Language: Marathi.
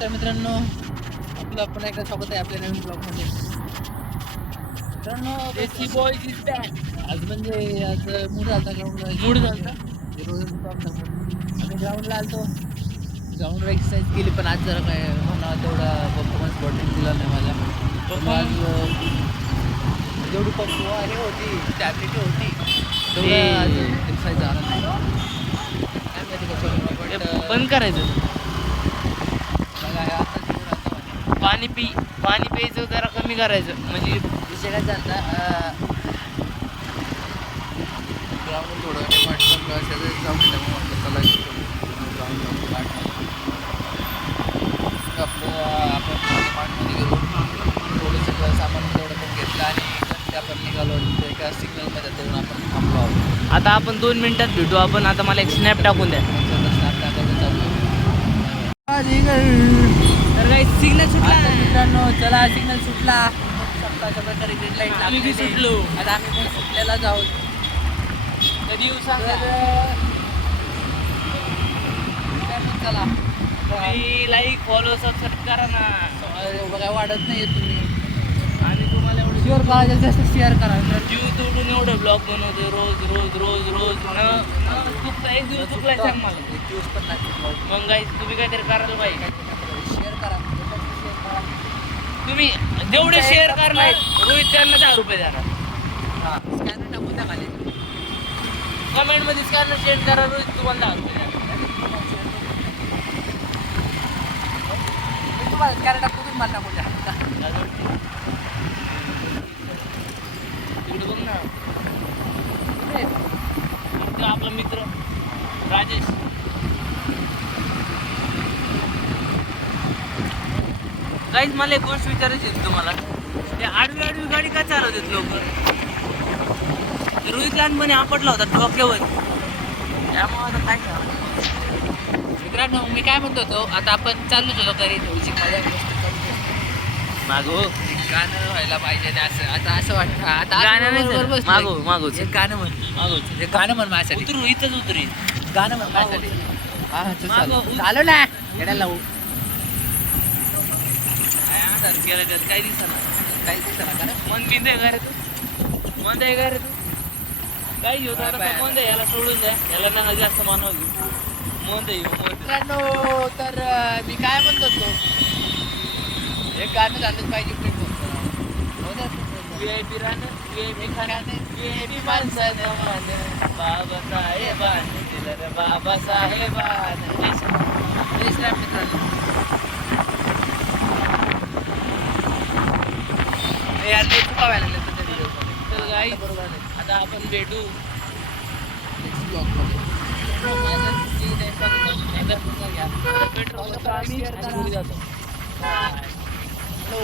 नमस्कार मित्रांनो, आपलं आपण एकदा स्वागत आहे आपल्या नवीन ब्लॉगमध्ये. मित्रांनो, देसी बॉय इज बॅक. आज म्हणजे आज मूड झालता ग्राउंडला. मूड झालता? रोज आमचा मूड. आम्ही ग्राउंडला आलतो, ग्राउंडवर एक्सरसाइज केली, पण आज जरा काय म्हणा तेवढा परफॉर्मन्स बॉटिंग दिला नाही माझ्या. जेवढी हे होती स्टॅबिलिटी होती तेवढं आज एक्सरसाइज झाला नाही. काय माहिती कसं बंद करायचं. बघा आता जेवढं आता म्हणे. पाणी प्यायचं जरा कमी करायचं. म्हणजे विषय काय झाला ग्राउंड थोडं म्हटलं सगळं जाऊन चला आपलं आपण मार्टमध्ये गेलो, थोडं सगळं सामान तेवढं पण घेतलं आणि आपण निघालो. एका सिग्नलमध्ये जाऊन आपण थांबलो आहोत. आता आपण 2 मिनिटात भेटू. आपण आता मला एक स्नॅप टाकून द्या. स्नॅप टाकायचं चालू तर काही सिग्नल सुटला. मित्रांनो, चला सिग्नल सुटला. अशा प्रकारे ग्रीन लाईट आम्ही बी लागलेली. सुटलो. आता आम्ही पण सुटलेलाच आहोत. कधी येऊ सांगा. चला तुम्ही लाईक फॉलो सबस्क्राईब करा ना. बघा वाढत नाही तुम्ही आणि तुम्हाला एवढं शेअर करायचं जास्त शेअर करा. जीव तोडून एवढं ब्लॉग बनवतो रोज चुकता. एक दिवस चुकलाय सांग मला. दिवस पण नाही मग गाईस तुम्ही काहीतरी करायला पाहिजे. शेअर करा. तुम्ही जेवढे शेअर करणार रोहित त्यांना 10 रुपये देणार. हां स्कॅनर टाकून द्या खाली. कमेंट मध्ये स्कॅनर सेंड करा. रोहित तुम्हाला 10 रुपये देणार. मी तुम्हाला स्कॅनर टाकून मला टाकून द्या. तिकडे बघ ना. तो आपला मित्र राजेश. गाईज मला एक गोष्ट विचारायची होती तुम्हाला. ते आडवी गाडी का चालवतात लोक? रोहित लहानपणी आपटला होता डोक्यावर. त्यामुळे आता काय करावं? मित्रांनो, मी काय म्हणतो होतो, आता आपण चाललोच होतो घरी थोडीशी माझ्या मागो गाणं व्हायला पाहिजे. असं आता असं वाटतं आता गाणं नाही बरोबर झालं. बसलोय. मागोच एक गाणं म्हण. मागोच एक गाणं म्हण माझ्यासाठी. उतरू इथंच उतरी. गाणं म्हण माझ्यासाठी. हा चल मागं. चालू ना येड्या लावू. केलं त्यात काही दिसत काही दिसतं का ना. मन बिंद आहे का रे तू? मन आहे का रे तू? काही होत मन आहे. याला सोडून द्या. याला नका जास्त मानव घेऊ. मन आहे मित्रांनो, तर मी काय म्हणतो तो एक गाणं झालंच पाहिजे. VIP राहणं, VIP खाणं, VIP माणसानं मान. बाबासाहेबांनी दिलं रे बाबासाहेबांनी. मित्रांनो यार ते खूप व्हायला लागलं त्या व्हिडिओमध्ये. तर गाईस, बरोबर नाही. आता आपण भेटू नेक्स्ट ब्लॉगमध्ये. पेट्रोल शेअर करा. जातो. हॅलो.